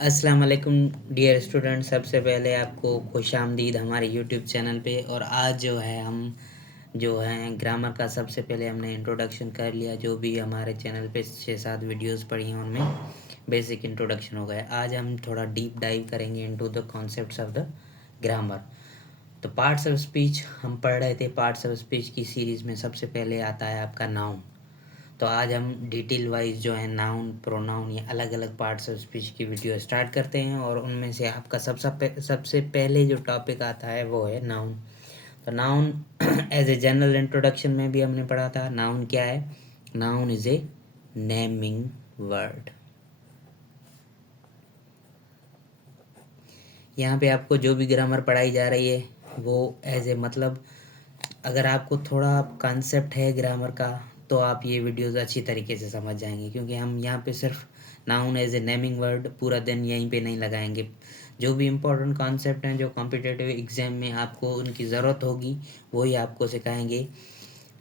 अस्सलाम वालेकुम dear student. सबसे पहले आपको खुशामदीद हमारे यूट्यूब चैनल पे। और आज जो है हम जो हैं ग्रामर का सबसे पहले हमने इंट्रोडक्शन कर लिया। जो भी हमारे चैनल पे 6-7 वीडियोस पड़ी हैं उनमें बेसिक इंट्रोडक्शन हो गया। आज हम थोड़ा डीप डाइव करेंगे into the concepts of the grammar. तो पार्ट्स ऑफ स्पीच हम पढ़ रहे थे। पार्ट्स ऑफ स्पीच की सीरीज़ में सबसे पहले आता है आपका नाउन। तो आज हम डिटेल वाइज जो है नाउन, प्रोनाउन या अलग अलग पार्ट्स ऑफ स्पीच की वीडियो स्टार्ट करते हैं। और उनमें से आपका सबसे पहले जो टॉपिक आता है वो है नाउन। तो noun as a general introduction में भी हमने पढ़ा था। नाउन क्या है? Noun is a naming word. यहाँ पे आपको जो भी ग्रामर पढ़ाई जा रही है वो एज ए मतलब अगर आपको थोड़ा कॉन्सेप्ट है ग्रामर का तो आप ये वीडियोस अच्छी तरीके से समझ जाएंगे, क्योंकि हम यहाँ पे सिर्फ noun as a naming word पूरा दिन यहीं पे नहीं लगाएंगे। जो भी इम्पोर्टेंट कॉन्सेप्ट हैं जो कॉम्पिटिटिव एग्ज़ाम में आपको उनकी ज़रूरत होगी वही आपको सिखाएंगे।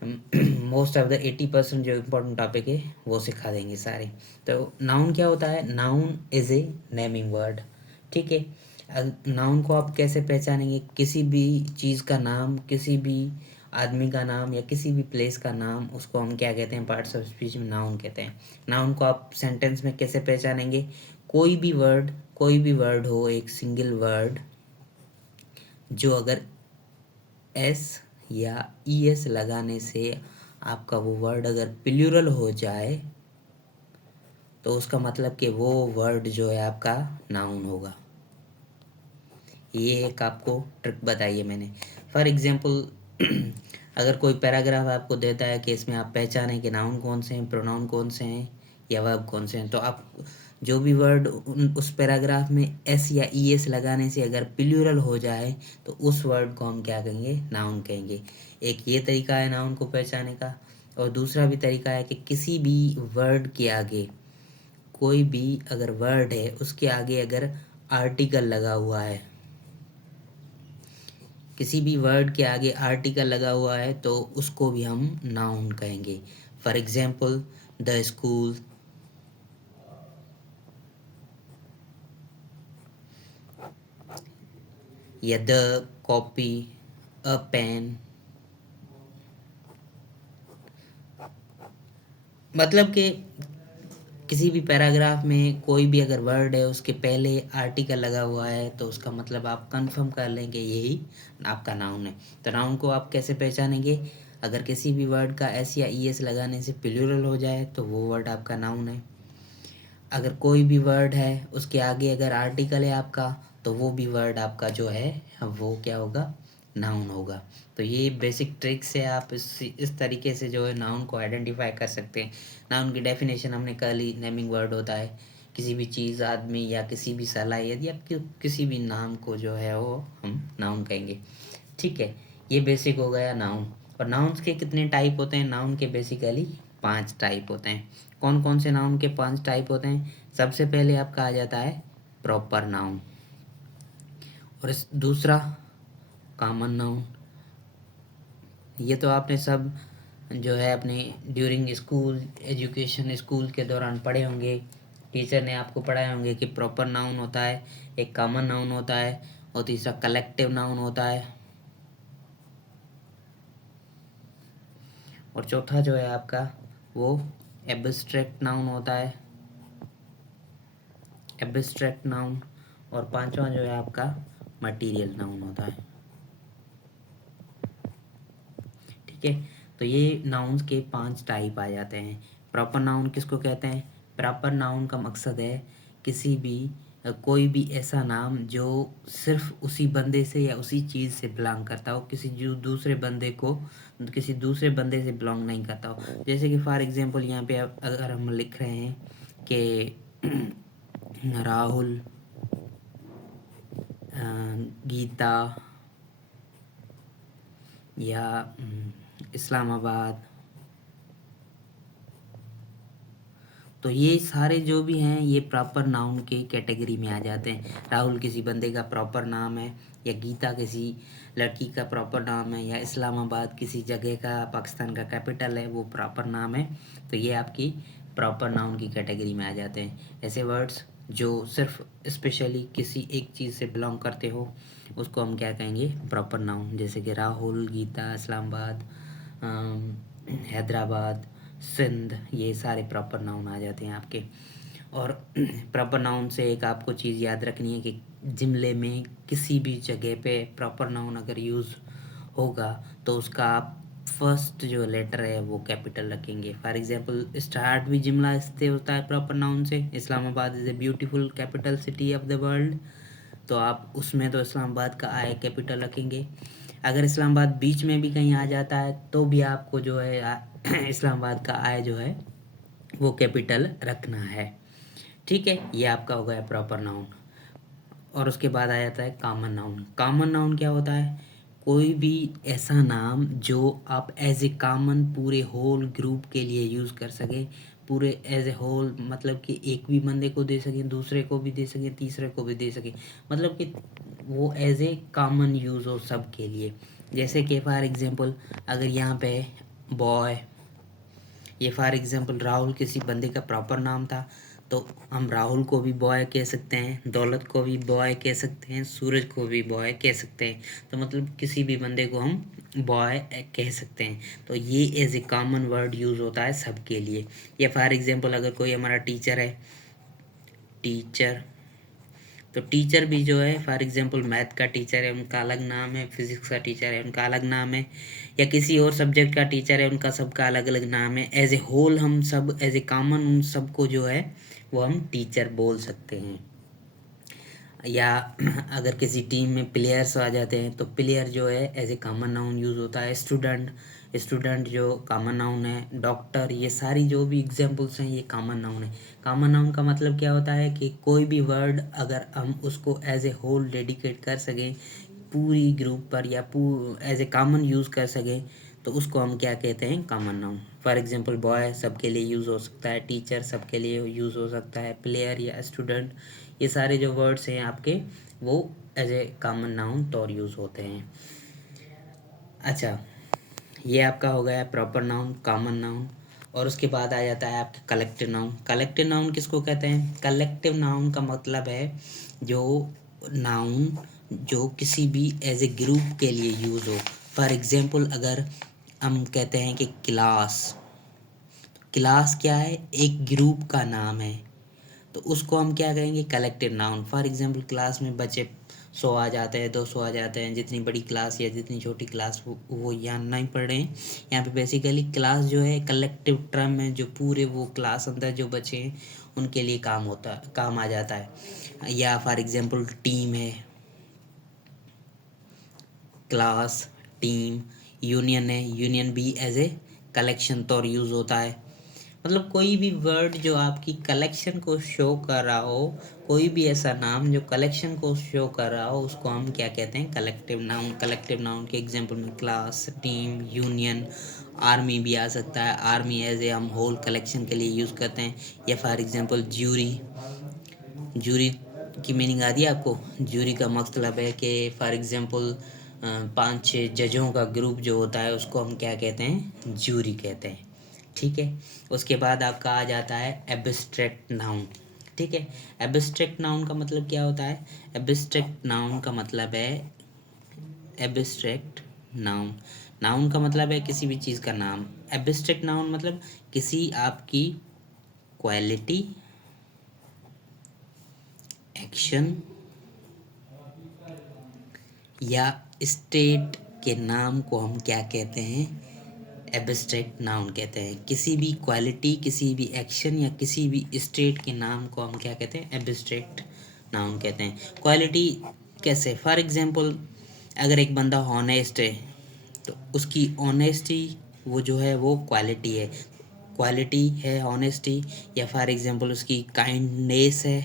मोस्ट ऑफ द 80% जो इम्पोर्टेंट टॉपिक है वो सिखा देंगे सारे। तो नाउन क्या होता है? Noun is a naming word. ठीक है। नाउन को आप कैसे पहचानेंगे? किसी भी चीज़ का नाम, किसी भी आदमी का नाम या किसी भी प्लेस का नाम, उसको हम क्या कहते हैं? पार्ट्स ऑफ स्पीच में नाउन कहते हैं। नाउन को आप सेंटेंस में कैसे पहचानेंगे? कोई भी वर्ड हो, एक सिंगल वर्ड जो अगर एस या ई एस लगाने से आपका वो वर्ड अगर प्लूरल हो जाए तो उसका मतलब कि वो वर्ड जो है आपका नाउन होगा। ये एक आपको ट्रिक बताई है मैंने। फॉर एग्जांपल अगर कोई पैराग्राफ आपको देता है कि इसमें आप पहचानें कि नाउन कौन से हैं, प्रोनाउन कौन से हैं या वर्ब कौन से हैं, तो आप जो भी वर्ड उस पैराग्राफ में एस या ई एस लगाने से अगर प्लूरल हो जाए तो उस वर्ड को हम क्या कहेंगे? नाउन कहेंगे। एक ये तरीका है नाउन को पहचानने का। और दूसरा भी तरीका है कि किसी भी वर्ड के आगे, कोई भी अगर वर्ड है उसके आगे अगर आर्टिकल लगा हुआ है, किसी भी वर्ड के आगे आर्टिकल लगा हुआ है तो उसको भी हम नाउन कहेंगे। फॉर एग्जाम्पल द स्कूल, या द कॉपी, अ पेन। मतलब कि किसी भी पैराग्राफ में कोई भी अगर वर्ड है उसके पहले आर्टिकल लगा हुआ है तो उसका मतलब आप कंफर्म कर लेंगे यही आपका नाउन है। तो नाउन को आप कैसे पहचानेंगे? अगर किसी भी वर्ड का एस या ई एस लगाने से प्लूरल हो जाए तो वो वर्ड आपका नाउन है। अगर कोई भी वर्ड है उसके आगे अगर आर्टिकल है आपका तो वो भी वर्ड आपका जो है वो क्या होगा? नाउन होगा। तो ये बेसिक ट्रिक्स है। आप इस तरीके से जो है नाउन को आइडेंटिफाई कर सकते हैं। नाउन की डेफिनेशन हमने कर ली। नेमिंग वर्ड होता है किसी भी चीज़, आदमी या किसी भी सलाहियत या किसी भी नाम को जो है वो हम नाउन कहेंगे। ठीक है। ये बेसिक हो गया नाउन। और नाउन्स के कितने टाइप होते हैं? नाउन के बेसिकली 5 टाइप होते हैं। कौन कौन से नाउन के 5 टाइप होते हैं? सबसे पहले आपका आ जाता है प्रॉपर नाउन। और इस दूसरा कॉमन नाउन। ये तो आपने सब जो है अपने ड्यूरिंग स्कूल एजुकेशन, स्कूल के दौरान पढ़े होंगे। टीचर ने आपको पढ़ाए होंगे कि प्रॉपर नाउन होता है, एक कॉमन नाउन होता है और तीसरा कलेक्टिव नाउन होता है। और चौथा जो है आपका वो एब्स्ट्रैक्ट नाउन होता है, एब्स्ट्रैक्ट नाउन। और पांचवा जो है आपका मटेरियल नाउन होता है। ठीक है। तो ये नाउन्स के 5 टाइप आ जाते हैं। प्रॉपर नाउन किसको कहते हैं? प्रॉपर नाउन का मकसद है किसी भी कोई भी ऐसा नाम जो सिर्फ उसी बंदे से या उसी चीज़ से बिलोंग करता हो, किसी जो दूसरे बंदे को किसी दूसरे बंदे से बिलोंग नहीं करता हो। जैसे कि फॉर एग्जांपल यहाँ पे अगर हम लिख रहे हैं कि राहुल, गीता या इस्लामाबाद, तो ये सारे जो भी हैं ये प्रॉपर नाउन के कैटेगरी में आ जाते हैं। राहुल किसी बंदे का प्रॉपर नाम है, या गीता किसी लड़की का प्रॉपर नाम है, या इस्लामाबाद किसी जगह का, पाकिस्तान का कैपिटल है, वो प्रॉपर नाम है। तो ये आपकी प्रॉपर नाउन की कैटेगरी में आ जाते हैं। ऐसे वर्ड्स जो सिर्फ स्पेशली किसी एक चीज़ से बिलोंग करते हो, उसको हम क्या कहेंगे, प्रॉपर नाउन। जैसे कि राहुल, गीता, इस्लामाबाद, हैदराबाद, सिंध, ये सारे प्रॉपर नाउन आ जाते हैं आपके। और प्रॉपर नाउन से एक आपको चीज़ याद रखनी है कि जुमले में किसी भी जगह पे प्रॉपर नाउन अगर यूज़ होगा तो उसका आप फर्स्ट जो लेटर है वो कैपिटल रखेंगे। फॉर एग्जांपल स्टार्ट भी जुमला इससे होता है प्रॉपर नाउन से, Islamabad is a beautiful capital city of the world, तो आप उसमें तो इस्लामाबाद का आई कैपिटल रखेंगे। अगर इस्लामाबाद बीच में भी कहीं आ जाता है तो भी आपको जो है इस्लामाबाद का आई जो है वो कैपिटल रखना है। ठीक है, ये आपका हो गया प्रॉपर नाउन। और उसके बाद आ जाता है कॉमन नाउन। कॉमन नाउन क्या होता है, कोई भी ऐसा नाम जो आप एज ए कॉमन पूरे होल ग्रुप के लिए यूज़ कर सकें, पूरे एज ए होल, मतलब कि एक भी बंदे को दे सकें, दूसरे को भी दे सकें, तीसरे को भी दे सकें, मतलब कि वो एज ए कॉमन यूज़ हो सब के लिए। जैसे कि फॉर एग्जांपल अगर यहाँ पे बॉय, ये फॉर एग्जांपल राहुल किसी बंदे का प्रॉपर नाम था, तो हम राहुल को भी बॉय कह सकते हैं, दौलत को भी बॉय कह सकते हैं, सूरज को भी बॉय कह सकते हैं। तो मतलब किसी भी बंदे को हम बॉय कह सकते हैं। तो ये as a common word use होता है सबके लिए। या फॉर एग्जांपल अगर कोई हमारा टीचर है, टीचर, तो टीचर भी जो है फॉर एग्जांपल मैथ का टीचर है उनका अलग नाम है, फिजिक्स का टीचर है उनका अलग नाम है, या किसी और सब्जेक्ट का टीचर है उनका सबका अलग अलग नाम है। एज ए होल हम सब एज ए कॉमन उन सबको जो है वो हम टीचर बोल सकते हैं। या अगर किसी टीम में प्लेयर्स आ जाते हैं तो प्लेयर जो है as a common noun use होता है। स्टूडेंट, स्टूडेंट जो कॉमन नाउन है। डॉक्टर, ये सारी जो भी एग्जांपल्स हैं ये कॉमन नाउन है। कॉमन नाउन का मतलब क्या होता है कि कोई भी वर्ड अगर हम उसको एज ए होल डेडिकेट कर सकें पूरी ग्रुप पर, या एज ए कॉमन यूज़ कर सकें, तो उसको हम क्या कहते हैं, common noun. For example boy सबके लिए यूज़ हो सकता है, टीचर सबके लिए यूज़ हो सकता है, प्लेयर या स्टूडेंट, ये सारे जो वर्ड्स हैं आपके वो एज ए कॉमन नाउन तौर यूज़ होते हैं। अच्छा, ये आपका हो गया प्रॉपर नाउन, कॉमन नाउन। और उसके बाद आ जाता है आपके कलेक्टिव नाउन। कलेक्टिव नाउन किसको कहते हैं? कलेक्टिव नाउन का मतलब है जो नाउन जो किसी भी एज ए ग्रुप के लिए यूज़ हो। फॉर एग्जांपल अगर हम कहते हैं कि क्लास, क्लास क्या है, एक ग्रुप का नाम है, तो उसको हम क्या कहेंगे, collective noun. For example class में बच्चे 100 आ जाते हैं, 200 आ जाते हैं, जितनी बड़ी क्लास या जितनी छोटी क्लास वो यहाँ नहीं पढ़ रहे हैं। यहाँ पे बेसिकली क्लास जो है कलेक्टिव टर्म है, जो पूरे वो क्लास अंदर जो बच्चे हैं उनके लिए काम आ जाता है। या फॉर एग्जांपल टीम है, क्लास, टीम, यूनियन है, यूनियन भी एज ए कलेक्शन तौर यूज़ होता है। मतलब कोई भी वर्ड जो आपकी कलेक्शन को शो कर रहा हो, कोई भी ऐसा नाम जो कलेक्शन को शो कर रहा हो, उसको हम क्या कहते हैं, कलेक्टिव नाउन। कलेक्टिव नाउन के एग्जांपल में क्लास, टीम, यूनियन, आर्मी भी आ सकता है। आर्मी एज ए हम होल कलेक्शन के लिए यूज़ करते हैं। या फॉर एग्जांपल ज्यूरी, ज्यूरी की मीनिंग आती है आपको? ज्यूरी का मतलब है कि फॉर एग्जांपल 5-6 जजों का ग्रुप जो होता है उसको हम क्या कहते हैं, ज्यूरी कहते हैं। ठीक है, उसके बाद आपका आ जाता है एब्स्ट्रैक्ट नाउन। ठीक है, एब्स्ट्रैक्ट नाउन का मतलब क्या होता है? एब्स्ट्रैक्ट नाउन का मतलब है, एब्स्ट्रैक्ट नाउन, नाउन का मतलब है किसी भी चीज़ का नाम। एब्स्ट्रैक्ट नाउन मतलब किसी आपकी क्वालिटी, एक्शन या स्टेट के नाम को हम क्या कहते हैं, एब्स्ट्रैक्ट नाउन कहते हैं। किसी भी क्वालिटी, किसी भी एक्शन या किसी भी स्टेट के नाम को हम क्या कहते हैं, एब्स्ट्रैक्ट नाउन कहते हैं। क्वालिटी कैसे? फॉर एग्जांपल अगर एक बंदा हॉनेस्ट है तो उसकी ऑनेस्टी वो जो है वो क्वालिटी है, क्वालिटी है ऑनेस्टी। या फॉर एग्जांपल उसकी काइंडनेस है,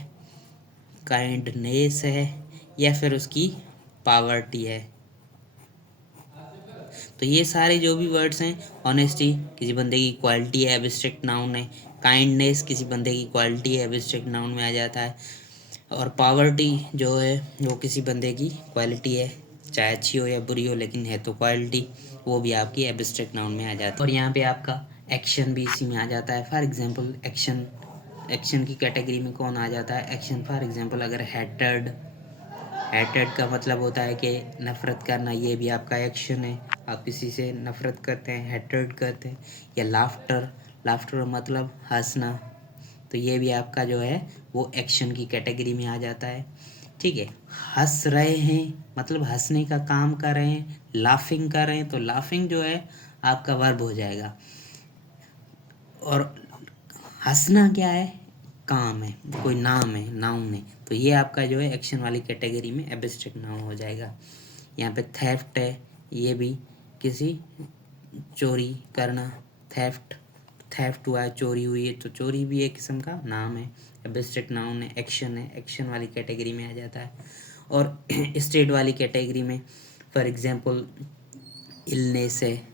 काइंडनेस है, या फिर उसकी पावर्टी है। तो ये सारे जो भी वर्ड्स हैं, ऑनेस्टी किसी बंदे की क्वालिटी है, एब्स्ट्रैक्ट नाउन है। काइंडनेस किसी बंदे की क्वालिटी है, एब्स्ट्रैक्ट नाउन में आ जाता है। और पावर्टी जो है वो किसी बंदे की क्वालिटी है, चाहे अच्छी हो या बुरी हो, लेकिन है तो क्वालिटी, वो भी आपकी एब्स्ट्रैक्ट नाउन में आ जाती है। और यहाँ पे आपका एक्शन भी इसी में आ जाता है। फॉर एग्जांपल एक्शन एक्शन की कैटेगरी में कौन आ जाता है? एक्शन फॉर एग्जांपल अगर हेटेड, हेटेड का मतलब होता है कि नफ़रत करना, ये भी आपका एक्शन है। आप किसी से नफ़रत करते हैं, हेटेड करते हैं। या लाफ्टर, लाफ्टर का मतलब हंसना, तो ये भी आपका जो है वो एक्शन की कैटेगरी में आ जाता है। ठीक है, हंस रहे हैं मतलब हंसने का काम कर रहे हैं, लाफिंग कर रहे हैं, तो लाफिंग जो है आपका वर्ब हो जाएगा। और हंसना क्या है? काम है, कोई नाम है, नाउन है, तो ये आपका जो है एक्शन वाली कैटेगरी में एब्स्ट्रैक्ट नाउन हो जाएगा। यहाँ पे थेफ्ट है, ये भी किसी चोरी करना, थेफ्ट, थेफ्ट हुआ है, चोरी हुई है, तो चोरी भी एक किस्म का नाम है, एब्स्ट्रैक्ट नाउन है, एक्शन वाली कैटेगरी में आ जाता है। और स्टेट वाली कैटेगरी में फॉर एग्जांपल इलनेस है।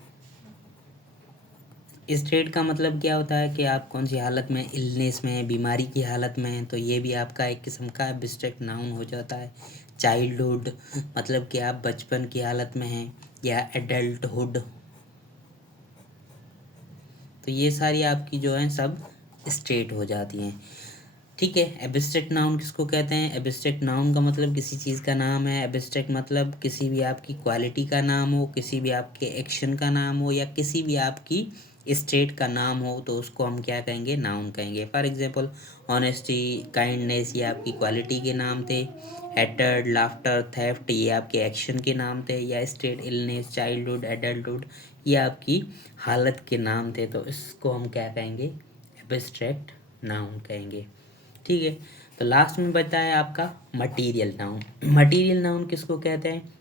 स्टेट का मतलब क्या होता है कि आप कौन सी हालत में, इलनेस में, बीमारी की हालत में हैं, तो ये भी आपका एक किस्म का एब्स्ट्रैक्ट नाउन हो जाता है। चाइल्डहुड मतलब कि आप बचपन की हालत में हैं, या एडल्टहुड, तो ये सारी आपकी जो हैं सब स्टेट हो जाती हैं। ठीक है, एब्स्ट्रैक्ट नाउन किसको कहते हैं? एब्स्ट्रैक्ट नाउन का मतलब किसी चीज़ का नाम है। एब्स्ट्रैक्ट मतलब किसी भी आपकी क्वालिटी का नाम हो, किसी भी आपके एक्शन का नाम हो, या किसी भी आपकी स्टेट का नाम हो, तो उसको हम क्या कहेंगे? नाउन कहेंगे। फॉर एग्जांपल ऑनेस्टी, काइंडनेस, ये आपकी क्वालिटी के नाम थे। हेटर्ड, लाफ्टर, थेफ्ट, ये आपके एक्शन के नाम थे। या स्टेट, इलनेस, चाइल्डहुड, एडल्टहुड, ये आपकी हालत के नाम थे, तो इसको हम क्या कहेंगे? एब्स्ट्रैक्ट नाउन कहेंगे। ठीक है, तो लास्ट में बचा है आपका मटीरियल नाउन। मटीरियल नाउन किसको कहते हैं?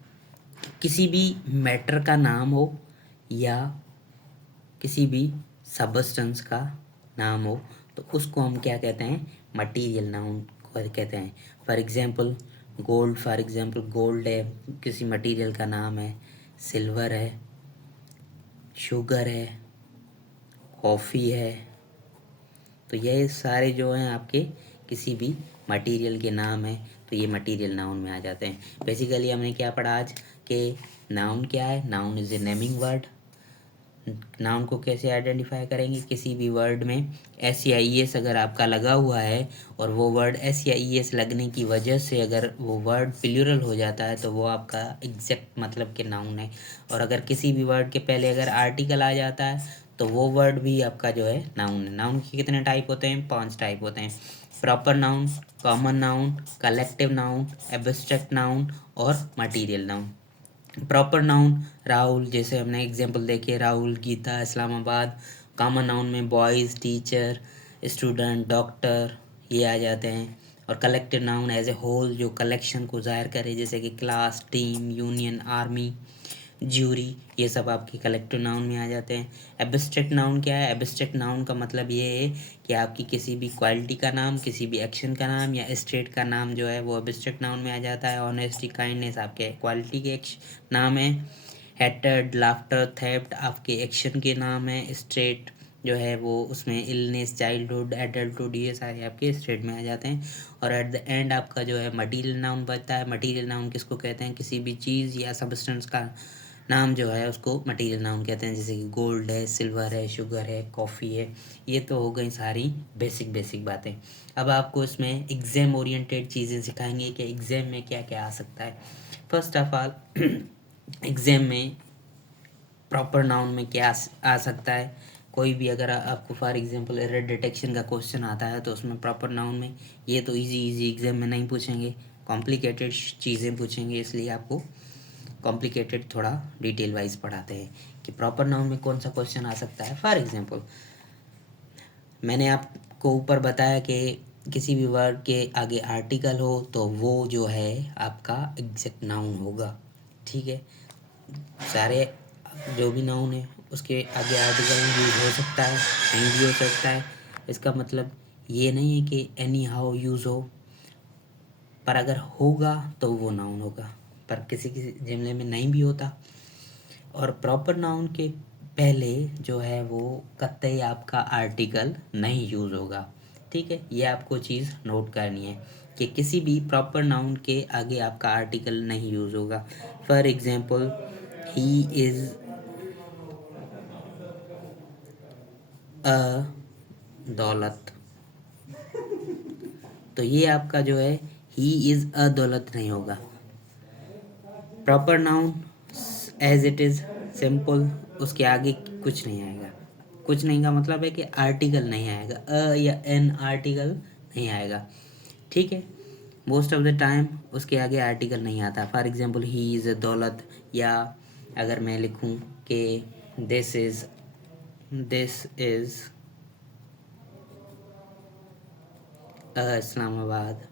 किसी भी मैटर का नाम हो, या किसी भी सबस्टेंस का नाम हो, तो उसको हम क्या कहते हैं? मटीरियल नाउन को कहते हैं। For example gold, for example gold है, किसी मटीरियल का नाम है। सिल्वर है, शुगर है, कॉफ़ी है, तो ये सारे जो हैं आपके किसी भी मटेरियल के नाम हैं, तो ये मटेरियल नाउन में आ जाते हैं। बेसिकली हमने क्या पढ़ा आज कि नाउन क्या है? Noun is a naming word. Noun को कैसे आइडेंटिफाई करेंगे? किसी भी वर्ड में एस या ई एस अगर आपका लगा हुआ है, और वो वर्ड एस या ई एस लगने की वजह से अगर वो वर्ड प्लूरल हो जाता है, तो वो आपका एग्जैक्ट मतलब के नाउन है। और अगर किसी भी वर्ड के पहले अगर आर्टिकल आ जाता है, तो वो वर्ड भी आपका जो है नाउन है। नाउन के कितने टाइप होते हैं? 5 टाइप होते हैं। Proper noun, common noun, collective noun, abstract noun और material noun. Proper noun Rahul, जैसे हमने एग्जांपल देखे, राहुल, गीता, इस्लामाबाद। कॉमन नाउन में बॉयज़, टीचर, स्टूडेंट, डॉक्टर, ये आ जाते हैं। और collective noun as a whole, जो कलेक्शन को ज़ाहिर करे, जैसे कि class, team, union, army, jury, ये सब आपके कलेक्टिव नाउन में आ जाते हैं। एब्स्ट्रैक्ट नाउन क्या है? एब्स्ट्रैक्ट नाउन का मतलब ये है कि आपकी किसी भी क्वालिटी का नाम, किसी भी एक्शन का नाम, या स्टेट का नाम जो है वो एब्स्ट्रैक्ट नाउन में आ जाता है। ऑनेस्टी, काइंडनेस आपके क्वालिटी के नाम है। हेटेड, लाफ्टर, थेफ्ट आपके एक्शन के नाम है। स्टेट जो है वो उसमें इलनेस, चाइल्डहुड, एडल्टहुड, ये सारे आपके स्टेट में आ जाते हैं। और एट द एंड आपका जो है मटीरियल नाउन बचता है। मटीरियल नाउन किसको कहते हैं? किसी भी चीज़ या सब्सटेंस का नाम जो है उसको मटीरियल नाउन कहते हैं। जैसे कि गोल्ड है, सिल्वर है, शुगर है, कॉफ़ी है। ये तो हो गई सारी बेसिक बेसिक बातें। अब आपको इसमें एग्ज़ाम ओरिएंटेड चीज़ें सिखाएंगे कि एग्ज़ाम में क्या क्या आ सकता है। फर्स्ट ऑफ ऑल एग्ज़ाम में प्रॉपर नाउन में क्या आ सकता है? कोई भी अगर आपको फॉर एग्जांपल एरर डिटेक्शन का क्वेश्चन आता है, तो उसमें प्रॉपर नाउन में, ये तो इजी इजी एग्ज़ाम में नहीं पूछेंगे, कॉम्प्लिकेटेड चीज़ें पूछेंगे, इसलिए आपको कॉम्प्लिकेटेड थोड़ा डिटेल वाइज पढ़ाते हैं कि प्रॉपर नाउन में कौन सा क्वेश्चन आ सकता है। फॉर एग्जांपल मैंने आपको ऊपर बताया कि किसी भी वर्ड के आगे आर्टिकल हो, तो वो जो है आपका एग्जैक्ट नाउन होगा। ठीक है, सारे जो भी नाउन है उसके आगे आर्टिकल यूज हो सकता है, नहीं भी हो सकता है। इसका मतलब ये नहीं है कि एनी हाउ यूज़ हो, पर अगर होगा तो वो नाउन होगा, पर किसी किसी जुमले में नहीं भी होता। और प्रॉपर नाउन के पहले जो है वो कतई आपका आर्टिकल नहीं यूज़ होगा। ठीक है, ये आपको चीज़ नोट करनी है कि किसी भी प्रॉपर नाउन के आगे आपका आर्टिकल नहीं यूज़ होगा। For example he is a दौलत, तो ये आपका जो है ही इज़ अ दौलत नहीं होगा। Proper noun as it is simple, उसके आगे कुछ नहीं आएगा। कुछ नहीं का मतलब है कि आर्टिकल नहीं आएगा, अ या एन आर्टिकल नहीं आएगा, ठीक है। मोस्ट ऑफ द टाइम उसके आगे आर्टिकल नहीं आता। For example he is a दौलत, या अगर मैं लिखूं कि दिस इज़ इस्लामाबाद,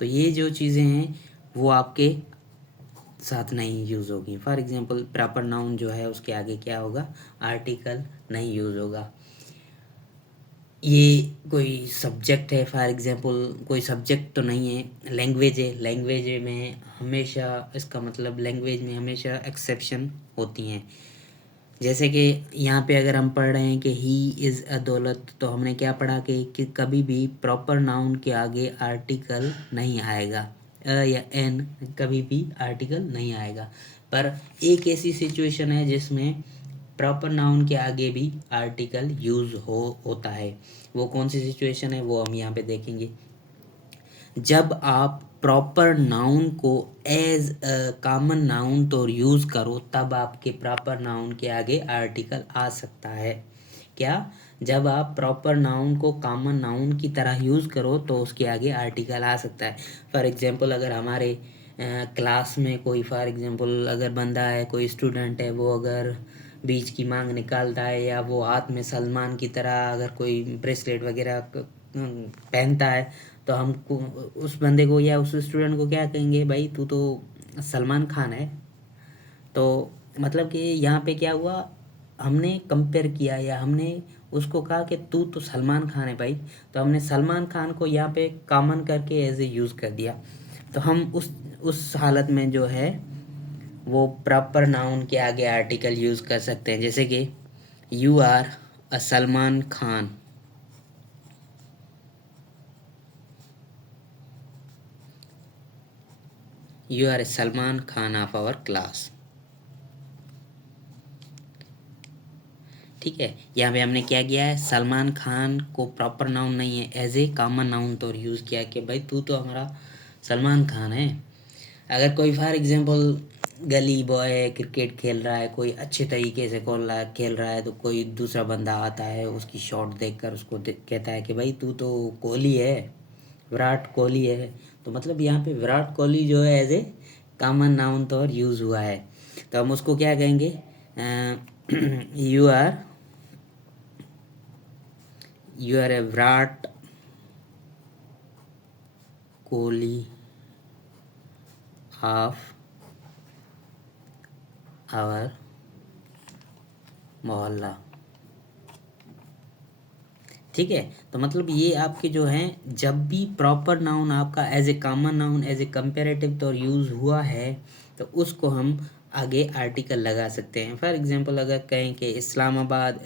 तो ये जो चीज़ें हैं वो आपके साथ नहीं यूज़ होगी। फॉर एग्जांपल प्रॉपर नाउन जो है उसके आगे क्या होगा, आर्टिकल नहीं यूज़ होगा। ये कोई सब्जेक्ट है, फॉर एग्जांपल कोई सब्जेक्ट तो नहीं है, लैंग्वेज है। लैंग्वेज में हमेशा इसका मतलब लैंग्वेज में हमेशा एक्सेप्शन होती हैं। जैसे कि यहाँ पे अगर हम पढ़ रहे हैं कि ही इज़ अ दौलत, तो हमने क्या पढ़ा कि कभी भी प्रॉपर नाउन के आगे आर्टिकल नहीं आएगा, या एन कभी भी आर्टिकल नहीं आएगा। पर एक ऐसी सिचुएशन है जिसमें प्रॉपर नाउन के आगे भी आर्टिकल यूज़ होता है। वो कौन सी सिचुएशन है वो हम यहाँ पे देखेंगे। जब आप प्रॉपर नाउन को एज अ कॉमन नाउन तो यूज़ करो, तब आपके प्रॉपर नाउन के आगे आर्टिकल आ सकता है। क्या? जब आप प्रॉपर नाउन को कॉमन नाउन की तरह यूज़ करो तो उसके आगे आर्टिकल आ सकता है। फॉर एग्जांपल अगर हमारे क्लास में कोई, फॉर एग्जांपल अगर बंदा है, कोई स्टूडेंट है, वो अगर बीच की मांग निकालता है, या वो हाथ में सलमान की तरह अगर कोई ब्रेसलेट वगैरह पहनता है, तो हम उस बंदे को या उस स्टूडेंट को क्या कहेंगे, भाई तू तो सलमान खान है। तो मतलब कि यहाँ पे क्या हुआ, हमने कंपेयर किया या हमने उसको कहा कि तू तो सलमान खान है भाई, तो हमने सलमान खान को यहाँ पे कॉमन करके एज ए यूज़ कर दिया। तो हम उस हालत में जो है वो प्रॉपर नाउन के आगे आर्टिकल यूज़ कर सकते हैं। जैसे कि you are a Salman Khan, you are a Salman Khan of our class, ठीक है। यहाँ पे हमने क्या किया है, सलमान खान को प्रॉपर नाउन नहीं है, एज ए कॉमन नाउन तो यूज़ किया कि भाई तू तो हमारा सलमान खान है। अगर कोई फॉर एग्जांपल गली बॉय है, क्रिकेट खेल रहा है, कोई अच्छे तरीके से खेल रहा है, तो कोई दूसरा बंदा आता है, उसकी शॉट देखकर उसको कहता है कि भाई तू तो कोहली है, विराट कोहली है। तो मतलब यहाँ पे विराट कोहली जो है एज ए कॉमन नाउन तो यूज़ हुआ है। तो हम उसको क्या कहेंगे, you are a Virat Kohli of our mohalla, ठीक है। तो मतलब ये आपके जो हैं, जब भी प्रॉपर नाउन आपका as a common noun, as a comparative तो यूज़ हुआ है, तो उसको हम आगे आर्टिकल लगा सकते हैं। फॉर एग्जांपल अगर कहें कि Islamabad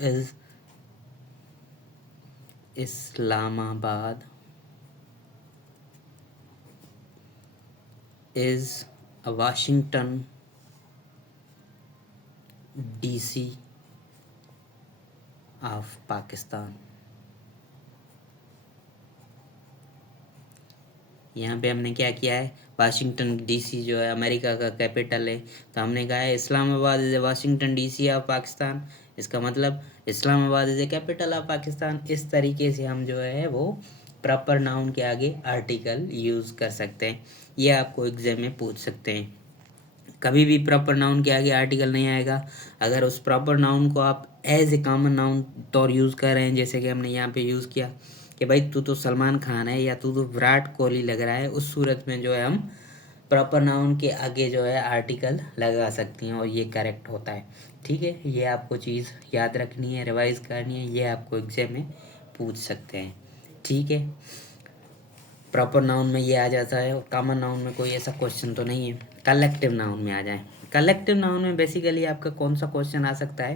is a Washington DC of Pakistan. यहाँ पे हमने क्या किया है, वाशिंगटन DC जो है अमेरिका का कैपिटल है, तो हमने कहा है Islamabad is a Washington DC of Pakistan. इसका मतलब Islamabad is a capital of Pakistan. इस तरीके से हम जो है वो प्रॉपर नाउन के आगे आर्टिकल यूज़ कर सकते हैं। ये आपको एग्जाम में पूछ सकते हैं। कभी भी प्रॉपर नाउन के आगे आर्टिकल नहीं आएगा अगर उस प्रॉपर नाउन को आप एज ए कॉमन नाउन तौर यूज़ कर रहे हैं, जैसे कि हमने यहाँ पे यूज़ किया कि भाई तू तो सलमान खान है, या तू तो विराट कोहली लग रहा है। उस सूरत में जो है हम प्रॉपर नाउन के आगे जो है आर्टिकल लगा सकती हैं, और ये करेक्ट होता है, ठीक है। ये आपको चीज़ याद रखनी है, रिवाइज करनी है, ये आपको एग्जाम में पूछ सकते हैं, ठीक है। प्रॉपर नाउन में ये आ जाता है, और कॉमन नाउन में कोई ऐसा क्वेश्चन तो नहीं है। कलेक्टिव नाउन में आ जाए। कलेक्टिव नाउन में बेसिकली आपका कौन सा क्वेश्चन आ सकता है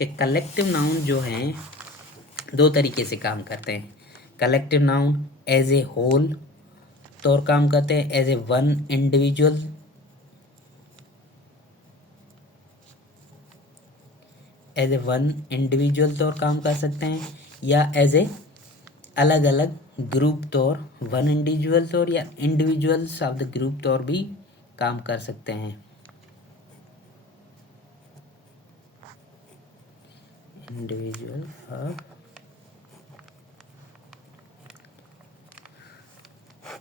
कि कलेक्टिव नाउन जो हैं दो तरीके से काम करते हैं। Collective noun as a whole तौर काम करते हैं, एज ए वन इंडिविजुअल, तौर काम कर सकते हैं, या एज ए अलग अलग ग्रुप तौर, वन इंडिविजुअल तौर या इंडिविजुअल्स ऑफ द ग्रुप तौर भी काम कर सकते हैं। इंडिविजुअल ऑफ,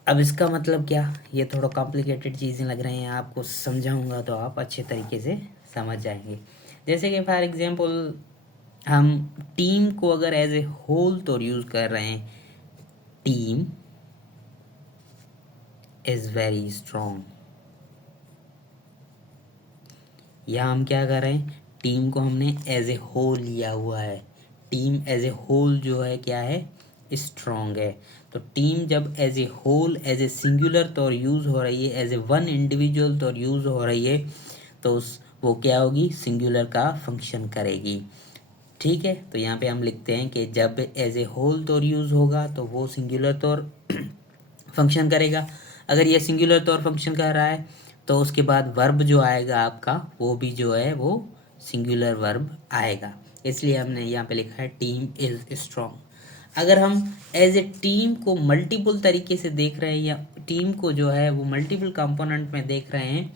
अब इसका मतलब क्या, ये थोड़ा कॉम्प्लिकेटेड चीज़ें लग रही हैं आपको, समझाऊंगा तो आप अच्छे तरीके से समझ जाएंगे। जैसे कि फॉर एग्जांपल हम टीम को अगर एज ए होल तौर यूज़ कर रहे हैं, टीम इज़ वेरी स्ट्रॉन्ग, यहाँ हम क्या कर रहे हैं, टीम को हमने एज ए होल लिया हुआ है। टीम एज ए होल जो है क्या है, स्ट्रॉन्ग है। तो टीम जब as a whole, as a singular तौर यूज़ हो रही है, एज ए वन इंडिविजुअल तौर यूज़ हो रही है, तो वो क्या होगी, सिंगुलर का फंक्शन करेगी। ठीक है, तो यहाँ पे हम लिखते हैं कि जब एज ए होल तौर यूज़ होगा तो वो सिंगुलर तौर फंक्शन करेगा। अगर ये सिंगुलर तौर फंक्शन कर रहा है तो उसके बाद वर्ब जो आएगा आपका, वो भी जो है वो सिंगुलर वर्ब आएगा। इसलिए हमने यहाँ पे लिखा है टीम इज़ स्ट्रॉन्ग। अगर हम एज ए टीम को मल्टीपल तरीके से देख रहे हैं या टीम को जो है वो मल्टीपल कंपोनेंट में देख रहे हैं,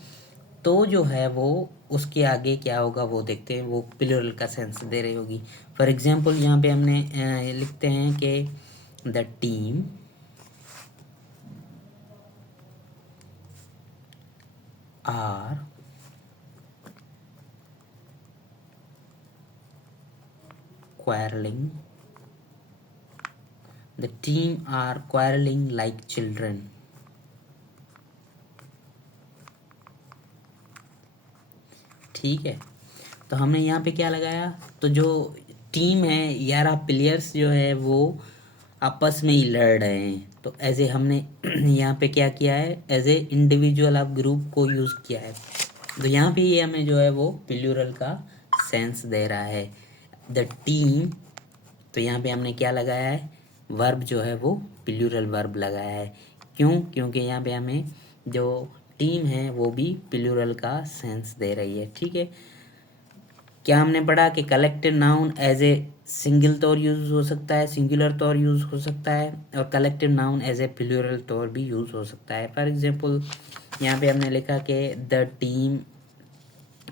तो जो है वो उसके आगे क्या होगा वो देखते हैं, वो प्लूरल का सेंस दे रही होगी। फॉर एग्जांपल यहाँ पे हमने लिखते हैं कि the team are quarreling, the team are quarreling like children। ठीक है, तो हमने यहाँ पे क्या लगाया, तो जो टीम है 11 प्लेयर्स जो है वो आपस में ही लड़ रहे हैं, तो एज ए हमने यहाँ पे क्या किया है, as a individual of group को यूज़ किया है। तो यहाँ पे ये हमें जो है वो प्लूरल का सेंस दे रहा है, द टीम। तो यहाँ पे हमने क्या लगाया है, वर्ब जो है वो प्लूरल वर्ब लगाया है। क्यों, क्योंकि यहाँ पे हमें जो टीम है वो भी प्लूरल का सेंस दे रही है। ठीक है, क्या हमने पढ़ा कि collective noun as a single तौर यूज़ हो सकता है, सिंगुलर तौर यूज़ हो सकता है, और collective noun as a plural तौर भी यूज़ हो सकता है। फॉर एग्जांपल यहाँ पे हमने लिखा कि द टीम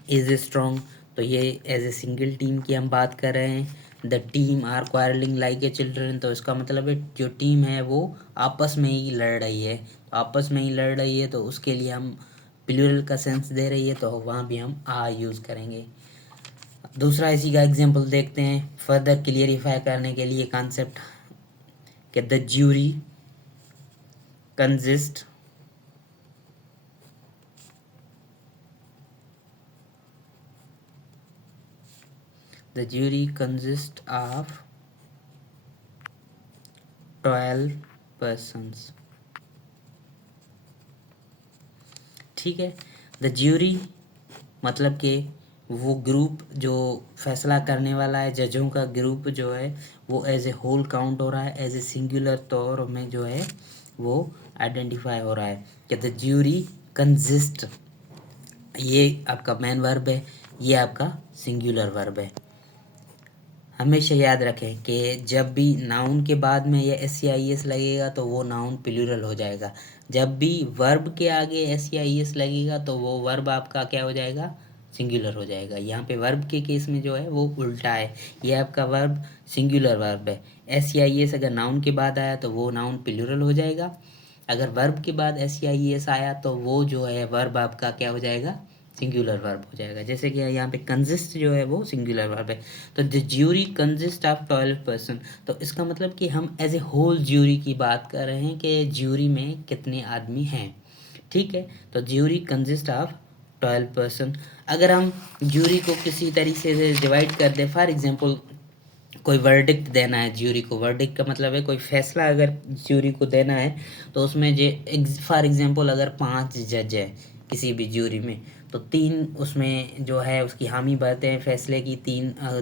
इज़ स्ट्रॉन्ग, तो ये एज ए सिंगल टीम की हम बात कर रहे हैं। The team are quarrelling like a children, तो इसका मतलब है जो टीम है वो आपस में ही लड़ रही है, तो आपस में ही लड़ रही है तो उसके लिए हम प्लूरल का सेंस दे रही है, तो वहाँ भी हम आर यूज़ करेंगे। दूसरा इसी का एग्जांपल देखते हैं फर्दर क्लियरिफाई करने के लिए कॉन्सेप्ट, कि the jury consist of 12 persons। ठीक है, द ज्यूरी मतलब कि वो ग्रुप जो फैसला करने वाला है, जजों का ग्रुप जो है वो एज ए होल काउंट हो रहा है, एज ए सिंगुलर तौर में जो है वो आइडेंटिफाई हो रहा है। कि द ज्यूरी कंसिस्ट, ये आपका मेन वर्ब है, ये आपका सिंगुलर वर्ब है। हमेशा याद रखें कि जब भी नाउन के बाद में या एस सी आई एस लगेगा तो वो नाउन प्लूरल हो जाएगा, जब भी वर्ब के आगे एस सी आई एस लगेगा तो वो वर्ब आपका क्या हो जाएगा, सिंगुलर हो जाएगा। यहाँ पे वर्ब के केस में जो है वो उल्टा है, ये आपका वर्ब सिंगुलर वर्ब है। एस सी आई एस अगर नाउन के बाद आया तो वो नाउन प्लूरल हो जाएगा, अगर वर्ब के बाद एस सी आई एस आया तो वो जो है वर्ब आपका क्या हो जाएगा, सिंगुलर वर्ब हो जाएगा। जैसे कि यहाँ पे कंसिस्ट जो है वो सिंगुलर वर्ब है, तो the jury consist of 12 person, तो इसका मतलब कि हम एज ए होल ज्यूरी की बात कर रहे हैं कि ज्यूरी में कितने आदमी हैं। ठीक है, तो ज्यूरी कंसिस्ट ऑफ 12 पर्सन। अगर हम ज्यूरी को किसी तरीके से डिवाइड कर दें, फॉर एग्जांपल कोई वर्डिक्ट देना है ज्यूरी को, वर्डिक्ट का मतलब है कोई फैसला अगर ज्यूरी को देना है, तो उसमें जो फॉर एग्जांपल अगर 5 जज है किसी भी ज्यूरी में, तो 3 उसमें जो है उसकी हामी भरते हैं फैसले की,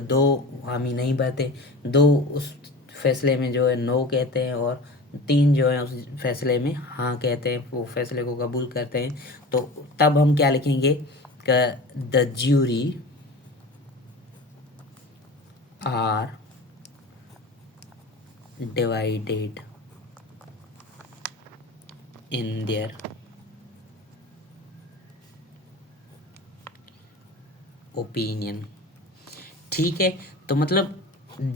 2 हामी नहीं भरते, 2 उस फैसले में जो है नो कहते हैं, और 3 जो है उस फैसले में हाँ कहते हैं, वो फैसले को कबूल करते हैं। तो तब हम क्या लिखेंगे, the jury are divided in their opinion. ठीक है, तो मतलब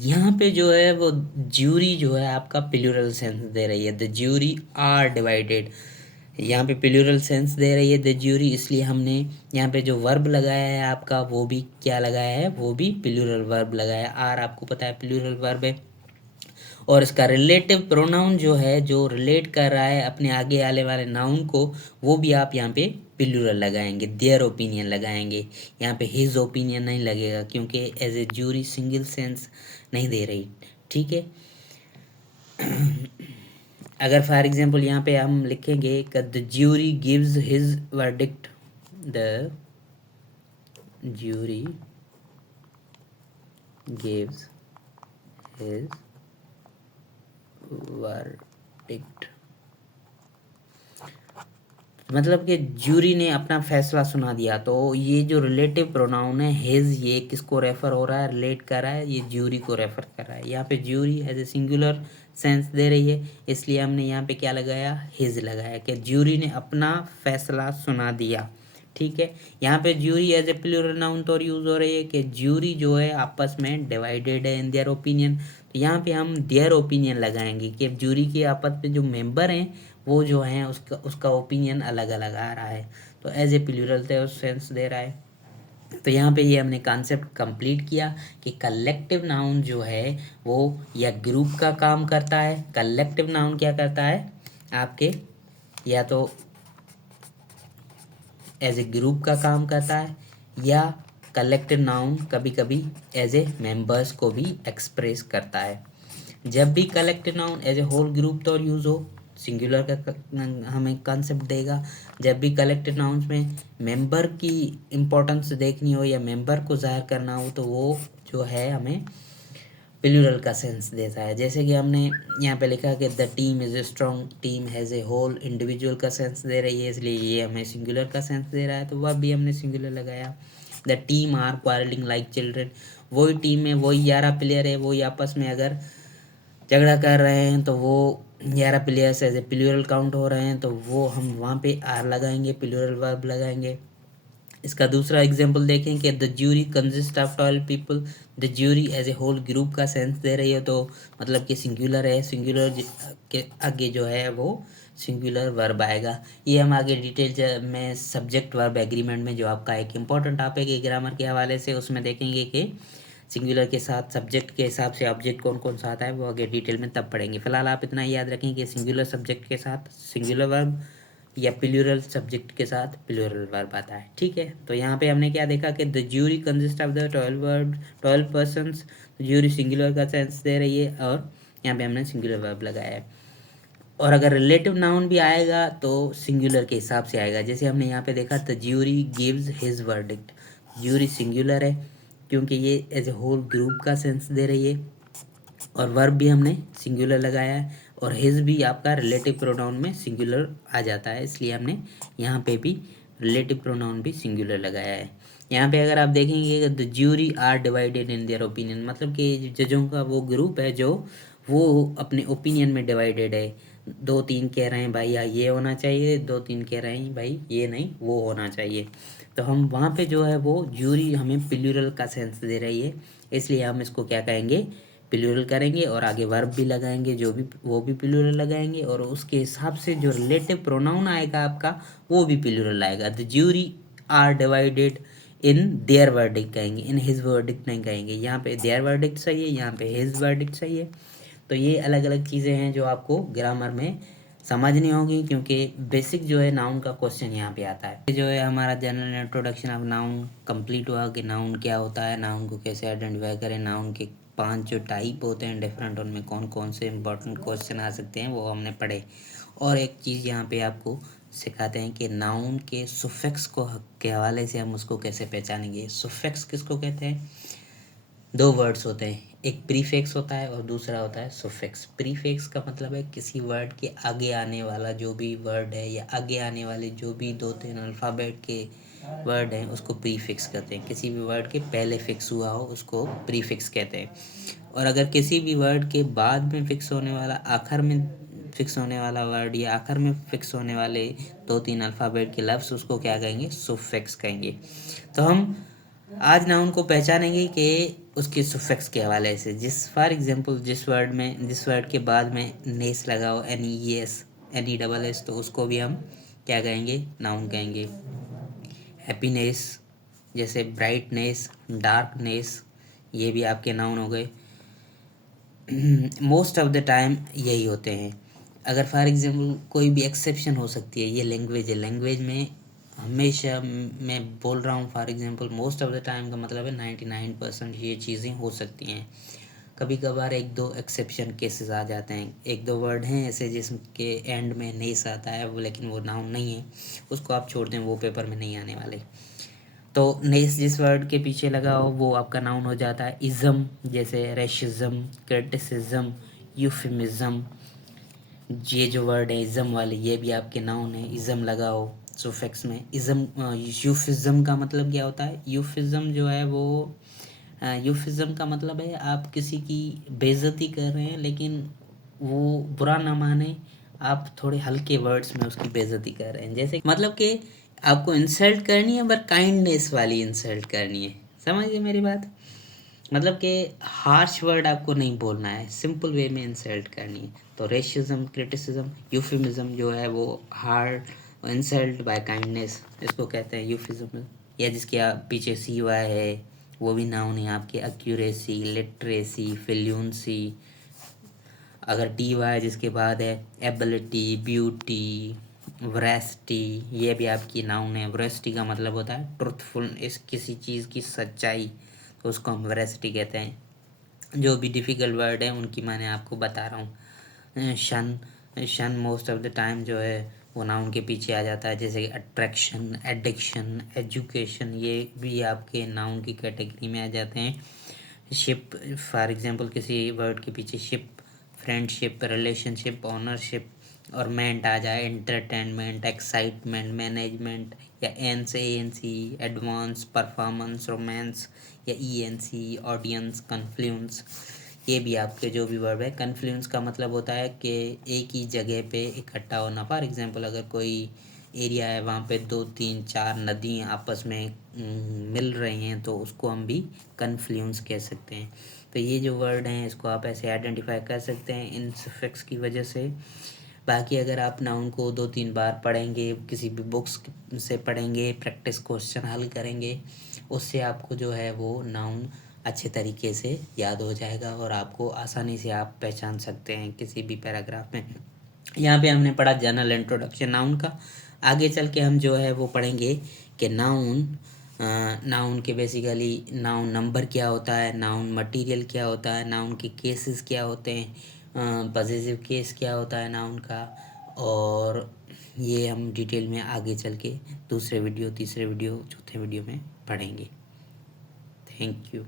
यहाँ पे जो है वो ज्यूरी जो है आपका प्लूरल सेंस दे रही है, द ज्यूरी आर डिवाइडेड। यहाँ पे प्लूरल सेंस दे रही है द ज्यूरी, इसलिए हमने यहाँ पे जो वर्ब लगाया है आपका वो भी क्या लगाया है, वो भी प्लूरल वर्ब लगाया है। आर आपको पता है प्लूरल वर्ब है। और इसका रिलेटिव प्रोनाउन जो है, जो रिलेट कर रहा है अपने आगे आने वाले नाउन को, वो भी आप यहाँ पे प्लूरल लगाएंगे, देयर ओपिनियन लगाएंगे। यहाँ पे हिज ओपिनियन नहीं लगेगा क्योंकि as a jury single sense नहीं दे रही। ठीक है, अगर फॉर एग्जांपल यहाँ पे हम लिखेंगे कि the jury gives his verdict, the jury gives his verdict, मतलब कि ज्यूरी ने अपना फैसला सुना दिया। तो ये जो रिलेटिव प्रोनाउन है हिज, ये किसको रेफर हो रहा है, रिलेट कर रहा है, ये ज्यूरी को रेफर कर रहा है। यहाँ पे jury as a singular sense दे रही है, इसलिए हमने यहाँ पे क्या लगाया, हिज लगाया, कि ज्यूरी ने अपना फैसला सुना दिया। ठीक है, यहाँ पे jury as a plural noun तो यूज हो रही है कि ज्यूरी जो है आपस में डिवाइडेड है इन देयर ओपिनियन। तो यहाँ पे हम देयर ओपिनियन लगाएंगे कि ज्यूरी के आपस में जो मेंबर हैं वो जो है उसका उसका ओपिनियन अलग अलग आ रहा है, तो as a plural sense they रहा है। तो यहाँ पे ये हमने कॉन्सेप्ट कंप्लीट किया कि कलेक्टिव नाउन जो है वो या ग्रुप का काम करता है। कलेक्टिव नाउन क्या करता है आपके, या तो एज ए ग्रुप का काम करता है, या कलेक्टिव नाउन कभी कभी एज ए मेंबर्स को भी एक्सप्रेस करता है। जब भी collective noun as a whole group तो यूज़ हो, सिंगुलर का हमें कंसेप्ट देगा। जब भी कलेक्टिव नाउन्स में मेंबर की इम्पोर्टेंस देखनी हो या मेंबर को ज़ाहिर करना हो, तो वो जो है हमें प्लूरल का सेंस देता है। जैसे कि हमने यहाँ पे लिखा कि the team is a strong, team has a whole, individual का सेंस दे रही है, इसलिए ये हमें सिंगुलर का सेंस दे रहा है, तो वह भी हमने सिंगुलर लगाया। The team are quarrelling like children, वही टीम है, वही 11 प्लेयर है, वही आपस में अगर झगड़ा कर रहे हैं तो वो 11 players as a plural count हो रहे हैं, तो वो हम वहाँ पे आर लगाएंगे, प्लूरल वर्ब लगाएंगे। इसका दूसरा एग्जांपल देखें कि the jury consist of 12 people, the jury as a whole group का सेंस दे रही है, तो मतलब कि सिंगुलर है, सिंगुलर के आगे जो है वो सिंगुलर वर्ब आएगा। ये हम आगे डिटेल में सब्जेक्ट वर्ब एग्रीमेंट में, जो आपका एक इम्पॉर्टेंट टॉपिक है ग्रामर के हवाले से, उसमें देखेंगे कि सिंगुलर के साथ सब्जेक्ट के हिसाब से ऑब्जेक्ट कौन कौन सा आता है, वो आगे डिटेल में तब पढ़ेंगे। फिलहाल आप इतना याद रखें कि सिंगुलर सब्जेक्ट के साथ सिंगुलर वर्ब या प्लूरल सब्जेक्ट के साथ प्लूरल वर्ब आता है। ठीक है, तो यहाँ पे हमने क्या देखा कि the jury consist of the 12 persons, jury singular का सेंस दे रही है, और यहाँ पे हमने सिंगुलर वर्ब लगाया है। और अगर रिलेटिव नाउन भी आएगा तो सिंगुलर के हिसाब से आएगा। जैसे हमने यहाँ पे देखा the jury gives his verdict, jury singular है क्योंकि ये एज ए होल ग्रुप का सेंस दे रही है, और वर्ब भी हमने सिंगुलर लगाया है, और हिज भी आपका रिलेटिव प्रोनाउन में सिंगुलर आ जाता है, इसलिए हमने यहाँ पे भी रिलेटिव प्रोनाउन भी सिंगुलर लगाया है। यहाँ पे अगर आप देखेंगे the jury are divided in their opinion, मतलब कि जजों का वो ग्रुप है जो वो अपने ओपिनियन में डिवाइडेड है। 2-3 कह रहे हैं भाई ये होना चाहिए, 2-3 कह रहे हैं भाई ये नहीं वो होना चाहिए। तो हम वहाँ पे जो है वो ज्यूरी हमें प्लूरल का सेंस दे रही है, इसलिए हम इसको क्या कहेंगे, प्लूरल करेंगे, और आगे वर्ब भी लगाएंगे, जो भी वो भी प्लूरल लगाएंगे, और उसके हिसाब से जो रिलेटिव प्रोनाउन आएगा आपका वो भी प्लूरल आएगा। The jury are divided in their verdict कहेंगे, इन हिज वर्डिक्ट नहीं कहेंगे। यहाँ पे देयर वर्डिक्ट सही है, यहाँ पे हिज वर्डिक्ट सही है। तो ये अलग अलग चीज़ें हैं जो आपको ग्रामर में समझनी होगी, क्योंकि बेसिक जो है नाउन का क्वेश्चन यहाँ पे आता है। जो है हमारा general introduction of noun complete हुआ कि नाउन क्या होता है, नाउन को कैसे आइडेंटिफाई करें, नाउन के 5 जो टाइप होते हैं डिफरेंट, उनमें कौन कौन से इंपॉर्टेंट क्वेश्चन आ सकते हैं वो हमने पढ़े। और एक चीज़ यहाँ पे आपको सिखाते हैं कि नाउन के सुफिक्स को के हवाले से हम उसको कैसे पहचानेंगे। सुफिक्स किसको कहते हैं, 2 वर्ड्स होते हैं, एक प्रीफिक्स होता है और दूसरा होता है सुफिक्स। प्रीफिक्स का मतलब है किसी वर्ड के आगे आने वाला जो भी वर्ड है, या आगे आने वाले जो भी 2-3 अल्फ़ाबेट के वर्ड है उसको प्रीफिक्स कहते हैं। किसी भी वर्ड के पहले फिक्स हुआ हो उसको प्रीफिक्स कहते हैं। और अगर किसी भी वर्ड के बाद में फिक्स होने वाला, आखिर में फिक्स होने वाला वर्ड या आखिर में फिक्स होने वाले 2-3 अल्फ़ाबेट के लफ्ज़, उसको क्या कहेंगे? सुफिक्स कहेंगे। तो हम आज नाउन को पहचानेंगे कि उसके सुफिक्स के हवाले से। फॉर एग्जांपल जिस वर्ड के बाद में नेस लगा हो, NES, NESS, तो उसको भी हम क्या कहेंगे? नाउन कहेंगे। हैप्पीनेस, जैसे ब्राइटनेस, डार्कनेस, ये भी आपके नाउन हो गए। मोस्ट ऑफ द टाइम यही होते हैं। अगर फॉर एग्जांपल कोई भी एक्सेप्शन हो सकती है, ये लैंग्वेज है, लैंग्वेज में हमेशा मैं बोल रहा हूँ for example most of the time का मतलब है 99% ये चीज़ें हो सकती हैं। कभी कभार 1-2 एक्सेप्शन केसेस आ जाते हैं, 1-2 वर्ड हैं ऐसे जिसके एंड में नेस आता है, वो लेकिन वो नाउन नहीं है, उसको आप छोड़ दें, वो पेपर में नहीं आने वाले। तो नेस जिस वर्ड के पीछे लगा हो वो आपका नाउन हो जाता है। इज़म, जैसे रेशिज्म, क्रिटिसिज्म, यूफिमिज्म, ये जो वर्ड है इज़म वाले, ये भी आपके नाउन है। इज़म लगा हो सुफिक्स में। इज़म, यूफिज्म का मतलब क्या होता है? यूफिज्म जो है वो, यूफिज्म का मतलब है आप किसी की बेइज्जती कर रहे हैं, लेकिन वो बुरा ना माने, आप थोड़े हल्के वर्ड्स में उसकी बेइज्जती कर रहे हैं। जैसे मतलब कि आपको इंसल्ट करनी है पर काइंडनेस वाली इंसल्ट करनी है। समझ गए मेरी बात? मतलब कि हार्श वर्ड आपको नहीं बोलना है, सिंपल वे में इंसल्ट करनी है। तो रेशिज्म, क्रिटिसिज्म, यूफिमिज्म जो है वो हार्ड इंसल्ट बाय काइंडनेस, इसको कहते हैं यूफिज्म। या जिसके पीछे CY है वो भी नाउन है आपके। Accuracy, literacy, fluency. अगर TY जिसके बाद है एबिलिटी, ब्यूटी, वरेसिटी, ये भी आपकी नाउन है। वरेसिटी का मतलब होता है ट्रुथफुल, इस किसी चीज़ की सच्चाई, तो उसको हम वरेसिटी कहते हैं। जो भी डिफ़िकल्ट वर्ड है उनकी मैंने आपको बता रहा हूँ। शन, शन मोस्ट ऑफ द टाइम जो है वो नाउन के पीछे आ जाता है। जैसे अट्रैक्शन, एडिक्शन, एजुकेशन, ये भी आपके नाउन की कैटेगरी में आ जाते हैं। शिप, फॉर एग्जांपल किसी वर्ड के पीछे शिप, फ्रेंडशिप, रिलेशनशिप, ऑनरशिप, और मेंट आ जाए, एंटरटेनमेंट, एक्साइटमेंट, मैनेजमेंट, या ANC, एडवांस, परफॉर्मेंस, रोमांस, या ENC, ऑडियंस, कन्फ्लुएंस, ये भी आपके जो भी वर्ड है। कन्फ्लुएंस का मतलब होता है कि एक ही जगह पे इकट्ठा होना। फॉर एग्जांपल अगर कोई एरिया है वहाँ पे 2-3-4 नदी आपस में मिल रही हैं, तो उसको हम भी कन्फ्लुएंस कह सकते हैं। तो ये जो वर्ड हैं इसको आप ऐसे आइडेंटिफाई कर सकते हैं इन सफिक्स की वजह से। बाकी अगर आप नाउन को 2-3 बार पढ़ेंगे, किसी भी बुक्स से पढ़ेंगे, प्रैक्टिस क्वेश्चन हल करेंगे, उससे आपको जो है वो नाउन अच्छे तरीके से याद हो जाएगा और आपको आसानी से आप पहचान सकते हैं किसी भी पैराग्राफ में। यहाँ पे हमने पढ़ा जनरल इंट्रोडक्शन नाउन का। आगे चल के हम जो है वो पढ़ेंगे कि नाउन के बेसिकली नाउन नंबर क्या होता है, नाउन मटेरियल क्या होता है, नाउन के केसेस क्या होते हैं, पॉजिटिव केस क्या होता है नाउन का। और ये हम डिटेल में आगे चल के दूसरे वीडियो, तीसरे वीडियो, चौथे वीडियो में पढ़ेंगे। Thank you.